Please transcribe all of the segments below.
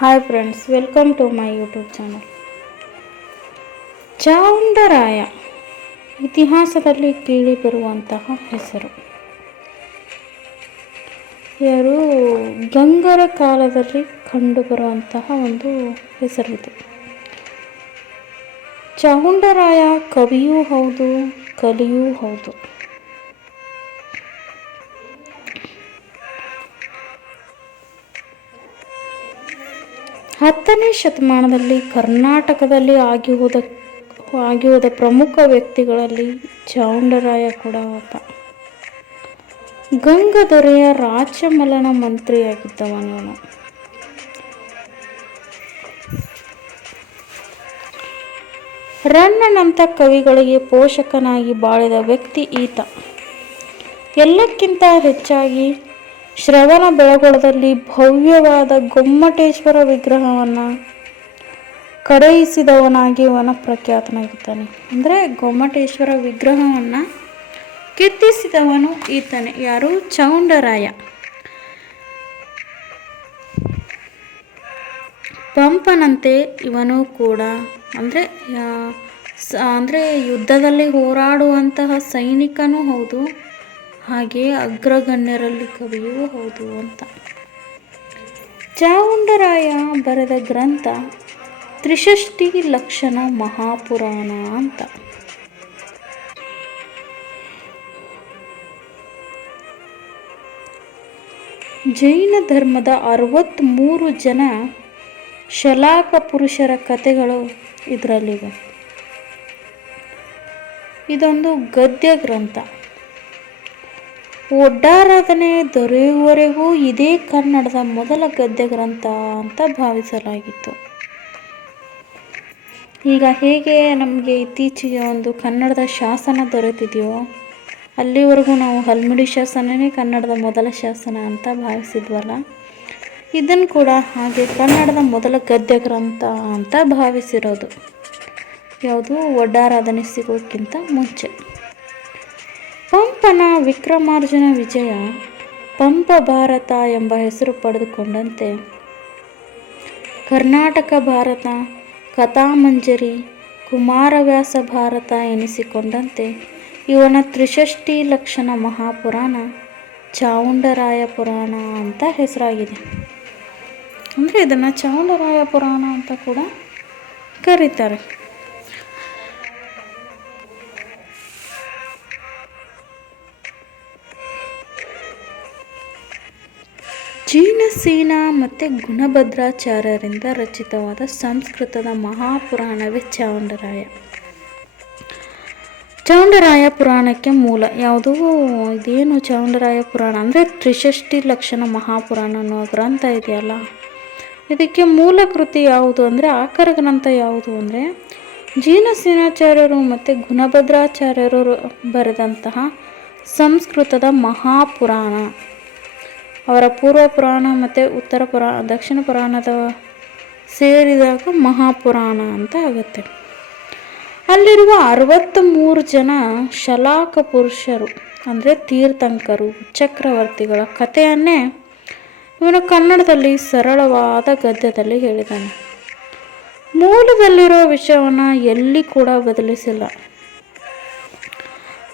Hi friends, welcome to my YouTube channel. Chavundaraya ಇತಿಹಾಸದಲ್ಲಿ ಕೇಳಿಬರುವಂತಹ ಹೆಸರು. ಯಾರು ಗಂಗರ ಕಾಲದಲ್ಲಿ ಕಂಡುಬರುವಂತಹ ಒಂದು ಹೆಸರಿದು. ಚಾವುಂಡರಾಯ ಕವಿಯೂ ಹೌದು, ಕಲಿಯೂ ಹೌದು. ಹತ್ತನೇ ಶತಮಾನದಲ್ಲಿ ಕರ್ನಾಟಕದಲ್ಲಿ ಆಗಿಹೋದ ಪ್ರಮುಖ ವ್ಯಕ್ತಿಗಳಲ್ಲಿ ಚಾವುಂಡರಾಯ ಕೂಡ ಒಬ್ಬ. ಗಂಗದೊರೆಯ ರಾಚಮಲನ ಮಂತ್ರಿಯಾಗಿದ್ದವನು. ರನ್ನನಂಥ ಕವಿಗಳಿಗೆ ಪೋಷಕನಾಗಿ ಬಾಳಿದ ವ್ಯಕ್ತಿ ಈತ. ಎಲ್ಲಕ್ಕಿಂತ ಹೆಚ್ಚಾಗಿ ಶ್ರವಣ ಬೆಳಗೊಳದಲ್ಲಿ ಭವ್ಯವಾದ ಗೊಮ್ಮಟೇಶ್ವರ ವಿಗ್ರಹವನ್ನು ಕಡೆಯಿಸಿದವನಾಗಿ ಇವನ ಪ್ರಖ್ಯಾತನಾಗಿದ್ದಾನೆ. ಅಂದರೆ ಗೊಮ್ಮಟೇಶ್ವರ ವಿಗ್ರಹವನ್ನು ಕೆತ್ತಿಸಿದವನು ಈತನೇ. ಯಾರು? ಚಾವುಂಡರಾಯ. ಪಂಪನಂತೆ ಇವನು ಕೂಡ ಅಂದರೆ ಯುದ್ಧದಲ್ಲಿ ಹೋರಾಡುವಂತಹ ಸೈನಿಕನೂ ಹೌದು, ಹಾಗೆ ಅಗ್ರಗಣ್ಯರಲ್ಲಿ ಕವಿಯೂ ಹೌದು ಅಂತ. ಚಾವುಂಡರಾಯ ಬರೆದ ಗ್ರಂಥ ತ್ರಿಷಷ್ಟಿ ಲಕ್ಷಣ ಮಹಾಪುರಾಣ ಅಂತ. ಜೈನ ಧರ್ಮದ 63 ಜನ ಶಲಾಕ ಪುರುಷರ ಕಥೆಗಳು ಇದರಲ್ಲಿವೆ. ಇದೊಂದು ಗದ್ಯ ಗ್ರಂಥ. ಒಡ್ಡಾರಾಧನೆ ದೊರೆಯುವವರೆಗೂ ಇದೇ ಕನ್ನಡದ ಮೊದಲ ಗದ್ಯ ಗ್ರಂಥ ಅಂತ ಭಾವಿಸಲಾಗಿತ್ತು. ಈಗ ಹೇಗೆ ನಮಗೆ ಇತ್ತೀಚೆಗೆ ಒಂದು ಕನ್ನಡದ ಶಾಸನ ದೊರೆತಿದೆಯೋ, ಅಲ್ಲಿವರೆಗೂ ನಾವು ಹಲ್ಮಿಡಿ ಶಾಸನನೇ ಕನ್ನಡದ ಮೊದಲ ಶಾಸನ ಅಂತ ಭಾವಿಸಿದ್ವಲ್ಲ, ಇದನ್ನು ಕೂಡ ಹಾಗೆ ಕನ್ನಡದ ಮೊದಲ ಗದ್ಯ ಗ್ರಂಥ ಅಂತ ಭಾವಿಸಿರೋದು. ಯಾವುದು? ಒಡ್ಡಾರಾಧನೆ ಸಿಗೋಕ್ಕಿಂತ ಮುಂಚೆ. ಪಂಪನ ವಿಕ್ರಮಾರ್ಜುನ ವಿಜಯ ಪಂಪ ಭಾರತ ಎಂಬ ಹೆಸರು ಪಡೆದುಕೊಂಡಂತೆ ಕರ್ನಾಟಕ ಭಾರತ, ಕಥಾಮಂಜರಿ, ಕುಮಾರವ್ಯಾಸ ಭಾರತ ಎನಿಸಿಕೊಂಡಂತೆ ಇವನ ತ್ರಿಷಷ್ಟಿ ಲಕ್ಷಣ ಮಹಾಪುರಾಣ ಚಾವುಂಡರಾಯ ಪುರಾಣ ಅಂತ ಹೆಸರಾಗಿದೆ. ಅಂದರೆ ಇದನ್ನು ಚಾವುಂಡರಾಯ ಪುರಾಣ ಅಂತ ಕೂಡ ಕರೀತಾರೆ. ಜೀನಸೇನ ಮತ್ತು ಗುಣಭದ್ರಾಚಾರ್ಯರಿಂದ ರಚಿತವಾದ ಸಂಸ್ಕೃತದ ಮಹಾಪುರಾಣವೇ ಚಾವುಂಡರಾಯ. ಚಾವುಂಡರಾಯ ಪುರಾಣಕ್ಕೆ ಮೂಲ ಯಾವುದು? ಇದೇನು ಚಾವುಂಡರಾಯ ಪುರಾಣ ಅಂದರೆ ತ್ರಿಷಷ್ಟಿ ಲಕ್ಷಣ ಮಹಾಪುರಾಣ ಅನ್ನೋ ಗ್ರಂಥ ಇದೆಯಲ್ಲ, ಇದಕ್ಕೆ ಮೂಲ ಕೃತಿ ಯಾವುದು ಅಂದರೆ, ಆಕರ ಗ್ರಂಥ ಯಾವುದು ಅಂದರೆ ಜೀನಸೇನಾಚಾರ್ಯರು ಮತ್ತು ಗುಣಭದ್ರಾಚಾರ್ಯರು ಬರೆದಂತಹ ಸಂಸ್ಕೃತದ ಮಹಾಪುರಾಣ. ಅವರ ಪೂರ್ವ ಪುರಾಣ ಮತ್ತು ಉತ್ತರ ಪುರಾಣ, ದಕ್ಷಿಣ ಪುರಾಣದ ಸೇರಿದಾಗ ಮಹಾಪುರಾಣ ಅಂತ ಆಗುತ್ತೆ. ಅಲ್ಲಿರುವ 63 ಜನ ಶಲಾಕ ಪುರುಷರು ಅಂದರೆ ತೀರ್ಥಂಕರು, ಚಕ್ರವರ್ತಿಗಳ ಕಥೆಯನ್ನೇ ಇವನು ಕನ್ನಡದಲ್ಲಿ ಸರಳವಾದ ಗದ್ಯದಲ್ಲಿ ಹೇಳಿದ್ದಾನೆ. ಮೂಲದಲ್ಲಿರೋ ವಿಷಯವನ್ನು ಎಲ್ಲಿ ಕೂಡ ಬದಲಿಸಿಲ್ಲ,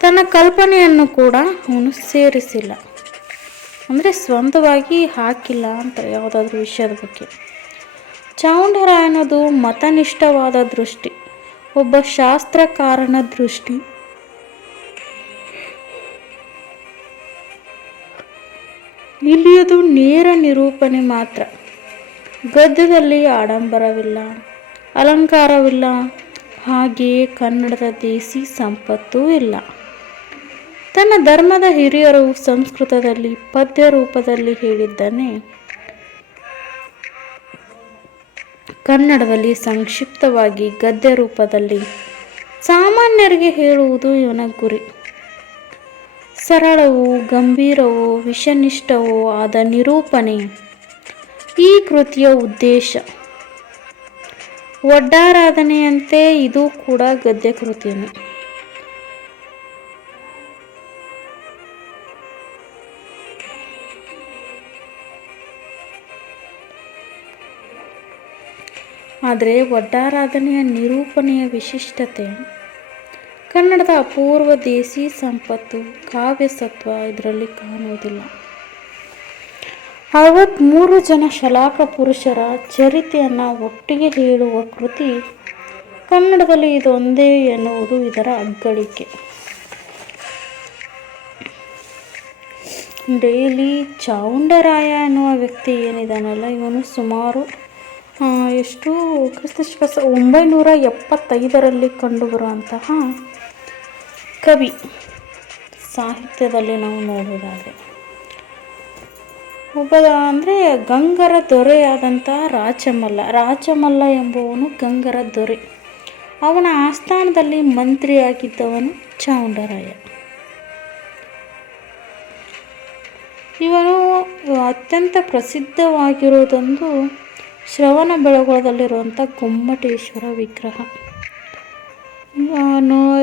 ತನ್ನ ಕಲ್ಪನೆಯನ್ನು ಕೂಡ ಅವನು ಸೇರಿಸಿಲ್ಲ. ಅಂದರೆ ಸ್ವಂತವಾಗಿ ಹಾಕಿಲ್ಲ ಅಂತ ಯಾವುದಾದ್ರೂ ವಿಷಯದ ಬಗ್ಗೆ. ಚಾವುಂಡರಾಯನದು ಮತನಿಷ್ಠವಾದ ದೃಷ್ಟಿ, ಒಬ್ಬ ಶಾಸ್ತ್ರಕಾರನ ದೃಷ್ಟಿ. ಇಲ್ಲಿ ಅದು ನೇರ ನಿರೂಪಣೆ ಮಾತ್ರ. ಗದ್ಯದಲ್ಲಿ ಆಡಂಬರವಿಲ್ಲ, ಅಲಂಕಾರವಿಲ್ಲ, ಹಾಗೆಯೇ ಕನ್ನಡದ ದೇಸಿ ಸಂಪತ್ತೂ ಇಲ್ಲ. ತನ್ನ ಧರ್ಮದ ಹಿರಿಯರು ಸಂಸ್ಕೃತದಲ್ಲಿ ಪದ್ಯ ರೂಪದಲ್ಲಿ ಹೇಳಿದ್ದನ್ನೇ ಕನ್ನಡದಲ್ಲಿ ಸಂಕ್ಷಿಪ್ತವಾಗಿ ಗದ್ಯ ರೂಪದಲ್ಲಿ ಸಾಮಾನ್ಯರಿಗೆ ಹೇಳುವುದು ಇವನ ಗುರಿ. ಸರಳವೂ ಗಂಭೀರವೂ ವಿಷನಿಷ್ಠವೂ ಆದ ನಿರೂಪಣೆ ಈ ಕೃತಿಯ ಉದ್ದೇಶ. ಒಡ್ಡಾರಾಧನೆಯಂತೆ ಇದು ಕೂಡ ಗದ್ಯ ಕೃತಿಯೇ. ಆದರೆ ಒಡ್ಡಾರಾಧನೆಯ ನಿರೂಪಣೆಯ ವಿಶಿಷ್ಟತೆ ಕನ್ನಡದ ಅಪೂರ್ವ ದೇಸಿ ಸಂಪತ್ತು ಕಾವ್ಯ ಸತ್ವ ಇದರಲ್ಲಿ ಕಾಣುವುದಿಲ್ಲ. 63 ಜನ ಶಲಾಕ ಪುರುಷರ ಚರಿತೆಯನ್ನು ಒಟ್ಟಿಗೆ ಹೇಳುವ ಕೃತಿ ಕನ್ನಡದಲ್ಲಿ ಇದೊಂದೇ ಎನ್ನುವುದು ಇದರ ಅಗ್ಗಳಿಕೆ. ಡೇಲಿ ಚಾವುಂಡರಾಯ ಎನ್ನುವ ವ್ಯಕ್ತಿ ಏನಿದಾನಲ್ಲ, ಇವನು ಸುಮಾರು ಎಷ್ಟು ಕ್ರಿಸ್ತಶಕ 975ರಲ್ಲಿ ಕಂಡುಬರುವಂತಹ ಕವಿ. ಸಾಹಿತ್ಯದಲ್ಲಿ ನಾವು ನೋಡುವುದಾದರೆ ಒಬ್ಬ ಅಂದರೆ ಗಂಗರ ದೊರೆಯಾದಂಥ ರಾಚಮಲ್ಲ ಎಂಬುವನು ಗಂಗರ ದೊರೆ. ಅವನ ಆಸ್ಥಾನದಲ್ಲಿ ಮಂತ್ರಿಯಾಗಿದ್ದವನು ಚಾವುಂಡರಾಯ. ಇವನು ಅತ್ಯಂತ ಪ್ರಸಿದ್ಧವಾಗಿರುವುದೊಂದು ಶ್ರವಣಬೆಳಗೊಳದಲ್ಲಿರುವಂಥ ಗೊಮ್ಮಟೇಶ್ವರ ವಿಗ್ರಹ.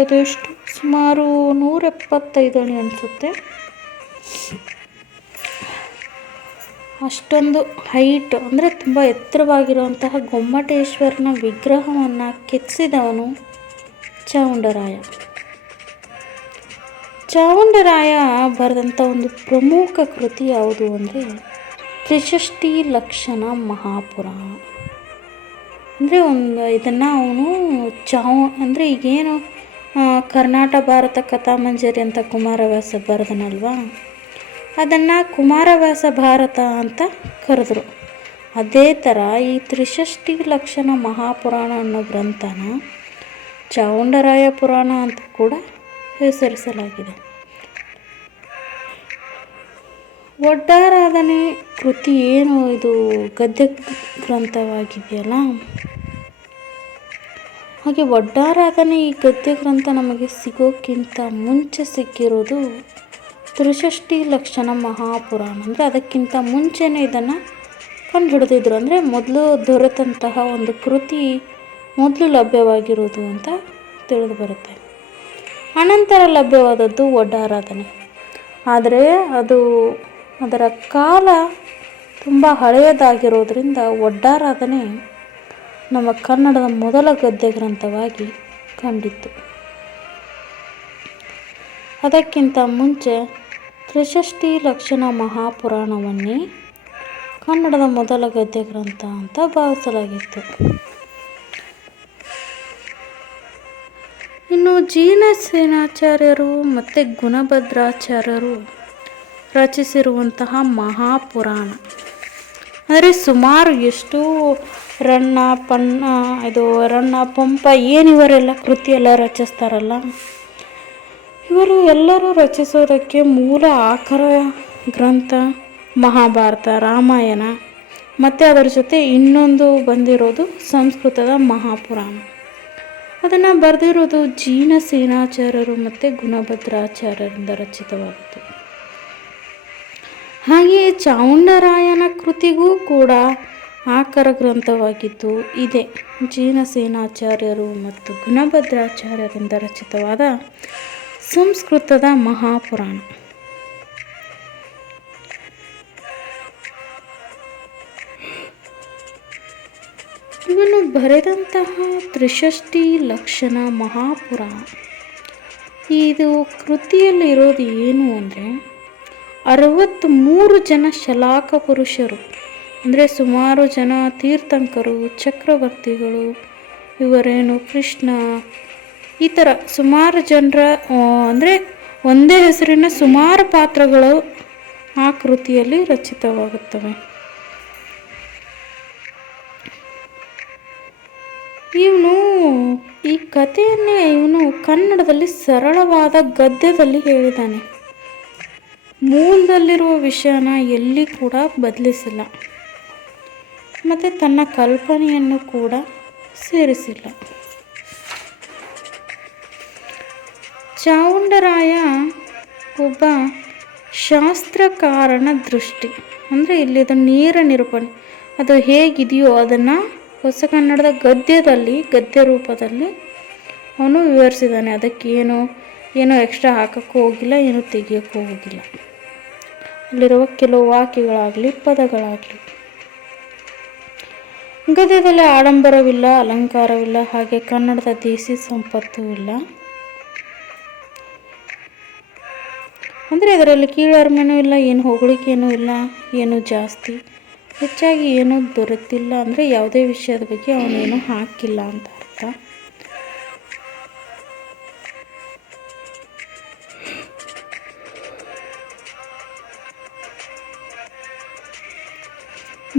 ಇದೆಷ್ಟು ಸುಮಾರು 175 ಅಡಿ ಅನಿಸುತ್ತೆ. ಅಷ್ಟೊಂದು ಹೈಟ್ ಅಂದರೆ ತುಂಬ ಎತ್ತರವಾಗಿರುವಂತಹ ಗೊಮ್ಮಟೇಶ್ವರನ ವಿಗ್ರಹವನ್ನು ಕೆತ್ತಿಸಿದವನು ಚಾವುಂಡರಾಯ. ಚಾವುಂಡರಾಯ ಬರೆದಂಥ ಒಂದು ಪ್ರಮುಖ ಕೃತಿ ಯಾವುದು ಅಂದರೆ ತ್ರಿಷಷ್ಟಿ ಲಕ್ಷಣ ಮಹಾಪುರಾಣ. ಅಂದರೆ ಇದನ್ನು ಅವನು ಅಂದರೆ ಈಗೇನು ಕರ್ನಾಟ ಭಾರತ ಕಥಾಮಂಜರಿ ಅಂತ ಕುಮಾರವ್ಯಾಸ ಬರೆದನಲ್ವಾ, ಅದನ್ನು ಕುಮಾರವ್ಯಾಸ ಭಾರತ ಅಂತ ಕರೆದ್ರು. ಅದೇ ಥರ ಈ ತ್ರಿಷಷ್ಟಿ ಲಕ್ಷಣ ಮಹಾಪುರಾಣ ಅನ್ನೋ ಗ್ರಂಥನ ಚಾವುಂಡರಾಯ ಪುರಾಣ ಅಂತ ಕೂಡ ಹೆಸರಿಸಲಾಗಿದೆ. ಒಡ್ಡಾರಾಧನೆ ಕೃತಿ ಏನು ಇದು ಗದ್ಯ ಗ್ರಂಥವಾಗಿದೆಯಲ್ಲ, ಹಾಗೆ ಒಡ್ಡಾರಾಧನೆ ಈ ಗದ್ಯ ಗ್ರಂಥ ನಮಗೆ ಸಿಗೋಕ್ಕಿಂತ ಮುಂಚೆ ಸಿಕ್ಕಿರೋದು ತ್ರಿಷಷ್ಟಿ ಲಕ್ಷಣ ಮಹಾಪುರಾಣ. ಅಂದರೆ ಅದಕ್ಕಿಂತ ಮುಂಚೆನೇ ಇದನ್ನು ಕಂಡುಹಿಡಿದಿದ್ರು. ಅಂದರೆ ಮೊದಲು ದೊರೆತಂತಹ ಒಂದು ಕೃತಿ ಮೊದಲು ಲಭ್ಯವಾಗಿರೋದು ಅಂತ ತಿಳಿದು ಬರುತ್ತೆ. ಅನಂತರ ಲಭ್ಯವಾದದ್ದು ಒಡ್ಡಾರಾಧನೆ. ಆದರೆ ಅದರ ಕಾಲ ತುಂಬ ಹಳೆಯದಾಗಿರೋದ್ರಿಂದ ಒಡ್ಡಾರಾಧನೆ ನಮ್ಮ ಕನ್ನಡದ ಮೊದಲ ಗದ್ಯ ಗ್ರಂಥವಾಗಿ ಕಂಡಿತ್ತು. ಅದಕ್ಕಿಂತ ಮುಂಚೆ ತ್ರಿಷಷ್ಟಿ ಲಕ್ಷಣ ಮಹಾಪುರಾಣವನ್ನೇ ಕನ್ನಡದ ಮೊದಲ ಗದ್ಯ ಗ್ರಂಥ ಅಂತ ಭಾವಿಸಲಾಗಿತ್ತು. ಇನ್ನು ಜಿನಸೇನಾಚಾರ್ಯರು ಮತ್ತು ಗುಣಭದ್ರಾಚಾರ್ಯರು ರಚಿಸಿರುವಂತಹ ಮಹಾಪುರಾಣ ಅಂದರೆ ಸುಮಾರು ಎಷ್ಟು ರನ್ನ ಪಂಪ ಇವರೆಲ್ಲ ಕೃತಿಯೆಲ್ಲ ರಚಿಸ್ತಾರಲ್ಲ, ಇವರು ಎಲ್ಲರೂ ರಚಿಸೋದಕ್ಕೆ ಮೂಲ ಆಕರ ಗ್ರಂಥ ಮಹಾಭಾರತ, ರಾಮಾಯಣ ಮತ್ತು ಅದರ ಜೊತೆ ಇನ್ನೊಂದು ಬಂದಿರೋದು ಸಂಸ್ಕೃತದ ಮಹಾಪುರಾಣ. ಅದನ್ನು ಬರೆದಿರೋದು ಜಿನಸೇನಾಚಾರ್ಯರು ಮತ್ತು ಗುಣಭದ್ರಾಚಾರ್ಯರಿಂದ ರಚಿತವಾಯಿತು. ಹಾಗೆಯೇ ಚಾವುಂಡರಾಯನ ಕೃತಿಗೂ ಕೂಡ ಆಕರ ಗ್ರಂಥವಾಗಿದ್ದು ಇದೆ. ಜಿನಸೇನಾಚಾರ್ಯರು ಮತ್ತು ಗುಣಭದ್ರಾಚಾರ್ಯರಿಂದ ರಚಿತವಾದ ಸಂಸ್ಕೃತದ ಮಹಾಪುರಾಣ. ಇವನು ಬರೆದಂತಹ ತ್ರಿಷಷ್ಟಿ ಲಕ್ಷಣ ಮಹಾಪುರಾಣ ಇದು ಕೃತಿಯಲ್ಲಿರೋದು ಏನು ಅಂದರೆ 63 ಜನ ಶಲಾಕ ಪುರುಷರು ಅಂದರೆ ಸುಮಾರು ಜನ ತೀರ್ಥಂಕರು, ಚಕ್ರವರ್ತಿಗಳು, ಇವರೇನು ಕೃಷ್ಣ, ಈ ಥರ ಸುಮಾರು ಜನರ ಅಂದರೆ ಒಂದೇ ಹೆಸರಿನ ಸುಮಾರು ಪಾತ್ರಗಳು ಆ ಕೃತಿಯಲ್ಲಿ ರಚಿತವಾಗುತ್ತವೆ. ಈ ಕಥೆಯನ್ನೇ ಇವನು ಕನ್ನಡದಲ್ಲಿ ಸರಳವಾದ ಗದ್ಯದಲ್ಲಿ ಹೇಳಿದ್ದಾನೆ. ಮೂಲದಲ್ಲಿರುವ ವಿಷಯನ ಎಲ್ಲಿ ಕೂಡ ಬದಲಿಸಿಲ್ಲ ಮತ್ತು ತನ್ನ ಕಲ್ಪನೆಯನ್ನು ಕೂಡ ಸೇರಿಸಿಲ್ಲ. ಚಾವುಂಡರಾಯ ಒಬ್ಬ ಶಾಸ್ತ್ರಕಾರನ ದೃಷ್ಟಿ ಅಂದರೆ ಇಲ್ಲಿದು ನೇರ ನಿರೂಪಣೆ ಅದು ಹೇಗಿದೆಯೋ ಅದನ್ನು ಹೊಸ ಕನ್ನಡದ ಗದ್ಯ ರೂಪದಲ್ಲಿ ಅವನು ವಿವರಿಸಿದ್ದಾನೆ. ಅದಕ್ಕೆ ಏನೋ ಎಕ್ಸ್ಟ್ರಾ ಹಾಕೋಕ್ಕೂ ಹೋಗಿಲ್ಲ, ಏನೂ ತೆಗಿಯೋಕ್ಕೂ ಹೋಗಿಲ್ಲ. ಅಲ್ಲಿರುವ ಕೆಲವು ವಾಕ್ಯಗಳಾಗಲಿ ಪದಗಳಾಗಲಿ ಗದ್ಯದಲ್ಲಿ ಆಡಂಬರವಿಲ್ಲ, ಅಲಂಕಾರವಿಲ್ಲ, ಹಾಗೆ ಕನ್ನಡದ ದೇಸಿ ಸಂಪತ್ತೂ ಇಲ್ಲ. ಅಂದರೆ ಇದರಲ್ಲಿ ಕೀಳರಿಮೆನೂ ಇಲ್ಲ, ಏನು ಹೊಗಳಿಕೆನೂ ಇಲ್ಲ, ಏನು ಜಾಸ್ತಿ ಹೆಚ್ಚಾಗಿ ಏನೂ ದೊರೆತಿಲ್ಲ. ಅಂದರೆ ಯಾವುದೇ ವಿಷಯದ ಬಗ್ಗೆ ಅವನೇನು ಹಾಕಿಲ್ಲ ಅಂತ ಅರ್ಥ.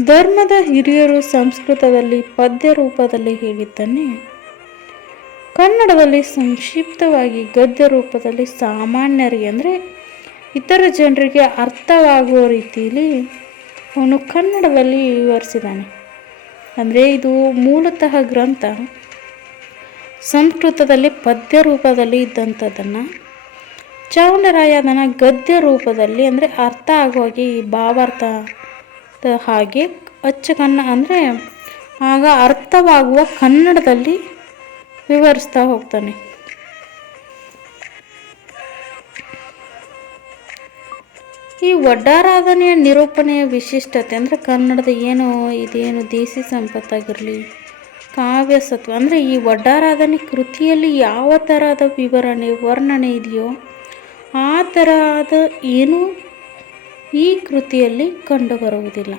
ಧರ್ಮದ ಹಿರಿಯರು ಸಂಸ್ಕೃತದಲ್ಲಿ ಪದ್ಯ ರೂಪದಲ್ಲಿ ಹೇಳಿದ್ದನ್ನೇ ಕನ್ನಡದಲ್ಲಿ ಸಂಕ್ಷಿಪ್ತವಾಗಿ ಗದ್ಯ ರೂಪದಲ್ಲಿ ಸಾಮಾನ್ಯರಿಗೆ ಅಂದರೆ ಇತರ ಜನರಿಗೆ ಅರ್ಥವಾಗುವ ರೀತಿಯಲ್ಲಿ ಅವನು ಕನ್ನಡದಲ್ಲಿ ವಿವರಿಸಿದ್ದಾನೆ. ಅಂದರೆ ಇದು ಮೂಲತಃ ಗ್ರಂಥ ಸಂಸ್ಕೃತದಲ್ಲಿ ಪದ್ಯ ರೂಪದಲ್ಲಿ ಇದ್ದಂಥದ್ದನ್ನು ಚಾವುಂಡರಾಯ ಅದನ್ನು ಗದ್ಯ ರೂಪದಲ್ಲಿ ಅಂದರೆ ಅರ್ಥ ಆಗುವಾಗೆ ಈ ಭಾವಾರ್ಥ ಹಾಗೆ ಅಂದರೆ ಆಗ ಅರ್ಥವಾಗುವ ಕನ್ನಡದಲ್ಲಿ ವಿವರಿಸ್ತಾ ಹೋಗ್ತಾನೆ. ಈ ಒಡ್ಡಾರಾಧನೆಯ ನಿರೂಪಣೆಯ ವಿಶಿಷ್ಟತೆ ಅಂದರೆ ಕನ್ನಡದ ಇದೇನು ದೇಸಿ ಸಂಪತ್ತಾಗಿರಲಿ, ಕಾವ್ಯ ಸತ್ವ ಅಂದರೆ ಈ ಒಡ್ಡಾರಾಧನೆ ಕೃತಿಯಲ್ಲಿ ಯಾವ ಥರದ ವರ್ಣನೆ ಇದೆಯೋ ಆ ಥರದ ಏನೂ ಈ ಕೃತಿಯಲ್ಲಿ ಕಂಡುಬರುವುದಿಲ್ಲ.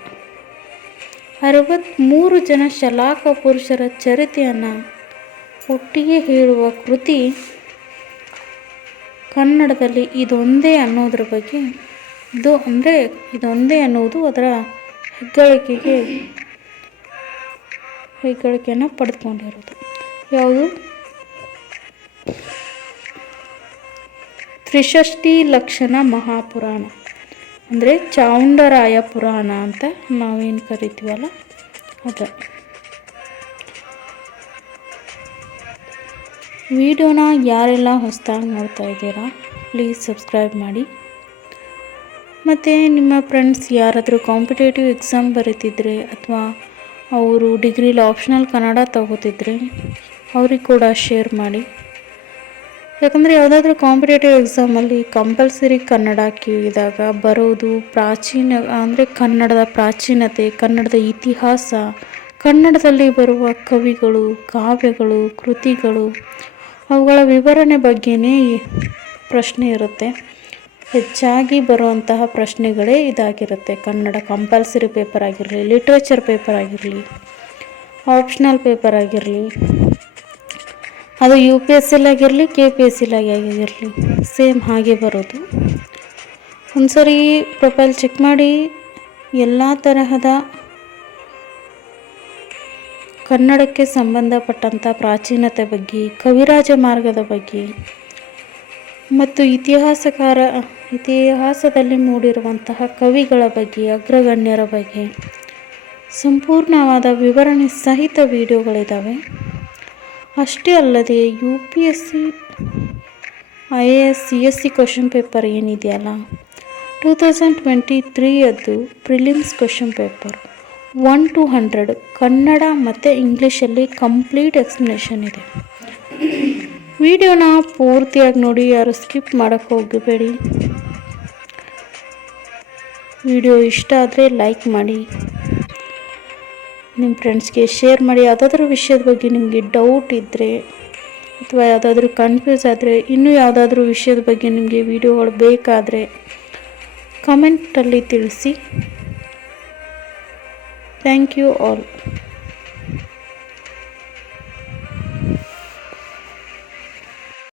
63 ಜನ ಶಲಾಕ ಪುರುಷರ ಚರಿತೆಯನ್ನು ಒಟ್ಟಿಗೆ ಹೇಳುವ ಕೃತಿ ಕನ್ನಡದಲ್ಲಿ ಇದೊಂದೇ ಅನ್ನೋದ್ರ ಬಗ್ಗೆ ಇದೊಂದೇ ಅನ್ನೋದು ಅದರ ಹೆಗ್ಗಳಿಕೆಯನ್ನು ಪಡೆದುಕೊಂಡಿರೋದು. ಯಾವುದು? ತ್ರಿಷಷ್ಟಿ ಲಕ್ಷಣ ಮಹಾಪುರಾಣ ಅಂದರೆ ಚಾವುಂಡರಾಯ ಪುರಾಣ ಅಂತ ನಾವೇನು ಕರಿತೀವಲ್ಲ ಅದು. ವಿಡಿಯೋನ ಯಾರೆಲ್ಲ ಹೊಸದಾಗಿ ನೋಡ್ತಾ ಇದ್ದೀರಾ ಪ್ಲೀಸ್ ಸಬ್ಸ್ಕ್ರೈಬ್ ಮಾಡಿ. ಮತ್ತು ನಿಮ್ಮ ಫ್ರೆಂಡ್ಸ್ ಯಾರಾದರೂ ಕಾಂಪಿಟೇಟಿವ್ ಎಕ್ಸಾಮ್ ಬರೀತಿದ್ರೆ ಅಥವಾ ಅವರು ಡಿಗ್ರಿಲಿ ಆಪ್ಷನಲ್ ಕನ್ನಡ ತಗೋತಿದ್ರೆ ಅವ್ರಿಗೆ ಕೂಡ ಶೇರ್ ಮಾಡಿ. ಯಾಕಂದರೆ ಯಾವುದಾದ್ರೂ ಕಾಂಪಿಟೇಟಿವ್ ಎಕ್ಸಾಮಲ್ಲಿ ಕಂಪಲ್ಸರಿ ಕನ್ನಡ ಕೇಳಿದಾಗ ಬರೋದು ಕನ್ನಡದ ಪ್ರಾಚೀನತೆ, ಕನ್ನಡದ ಇತಿಹಾಸ, ಕನ್ನಡದಲ್ಲಿ ಬರುವ ಕವಿಗಳು, ಕಾವ್ಯಗಳು, ಕೃತಿಗಳು, ಅವುಗಳ ವಿವರಣೆ ಬಗ್ಗೆನೇ ಪ್ರಶ್ನೆ ಇರುತ್ತೆ. ಹೆಚ್ಚಾಗಿ ಬರುವಂತಹ ಪ್ರಶ್ನೆಗಳೇ ಇದಾಗಿರುತ್ತೆ. ಕನ್ನಡ ಕಂಪಲ್ಸರಿ ಪೇಪರ್ ಆಗಿರಲಿ, ಲಿಟ್ರೇಚರ್ ಪೇಪರ್ ಆಗಿರಲಿ, ಆಪ್ಷನಲ್ ಪೇಪರ್ ಆಗಿರಲಿ, ಅದು UPSC ಆಗಿರಲಿ, KPSC ಆಗಿರಲಿ, ಸೇಮ್ ಹಾಗೆ ಬರೋದು. ಒಂದ್ಸರಿ ಪ್ರೊಫೈಲ್ ಚೆಕ್ ಮಾಡಿ. ಎಲ್ಲ ತರಹದ ಕನ್ನಡಕ್ಕೆ ಸಂಬಂಧಪಟ್ಟಂಥ ಪ್ರಾಚೀನತೆ ಬಗ್ಗೆ, ಕವಿರಾಜ ಮಾರ್ಗದ ಬಗ್ಗೆ ಮತ್ತು ಇತಿಹಾಸದಲ್ಲಿ ಮೂಡಿರುವಂತಹ ಕವಿಗಳ ಬಗ್ಗೆ, ಅಗ್ರಗಣ್ಯರ ಬಗ್ಗೆ ಸಂಪೂರ್ಣವಾದ ವಿವರಣೆ ಸಹಿತ ವಿಡಿಯೋಗಳಿದ್ದಾವೆ. ಅಷ್ಟೇ ಅಲ್ಲದೆ UPSC, IAS, CSC question paper ಏನಿದೆಯಲ್ಲ 2023 prelims question paper 1 to 100 Kannada ಮತ್ತು ಇಂಗ್ಲೀಷಲ್ಲಿ ಕಂಪ್ಲೀಟ್ ಎಕ್ಸ್ಪ್ಲನೇಷನ್ ಇದೆ. ವಿಡಿಯೋನ ಪೂರ್ತಿಯಾಗಿ ನೋಡಿ, ಯಾರು ಸ್ಕಿಪ್ ಮಾಡೋಕ್ಕೆ ಹೋಗಬೇಡಿ. ವಿಡಿಯೋ ಇಷ್ಟ ಆದರೆ ಲೈಕ್ ಮಾಡಿ, ನಿಮ್ಮ ಫ್ರೆಂಡ್ಸ್ಗೆ ಶೇರ್ ಮಾಡಿ. ಯಾವುದಾದ್ರೂ ವಿಷಯದ ಬಗ್ಗೆ ನಿಮಗೆ ಡೌಟ್ ಇದ್ದರೆ ಅಥವಾ ಯಾವುದಾದ್ರೂ ಕನ್ಫ್ಯೂಸ್ ಆದರೆ, ಇನ್ನೂ ಯಾವುದಾದ್ರೂ ವಿಷಯದ ಬಗ್ಗೆ ನಿಮಗೆ ವಿಡಿಯೋಗಳು ಬೇಕಾದರೆ ಕಮೆಂಟಲ್ಲಿ ತಿಳಿಸಿ. Thank you all.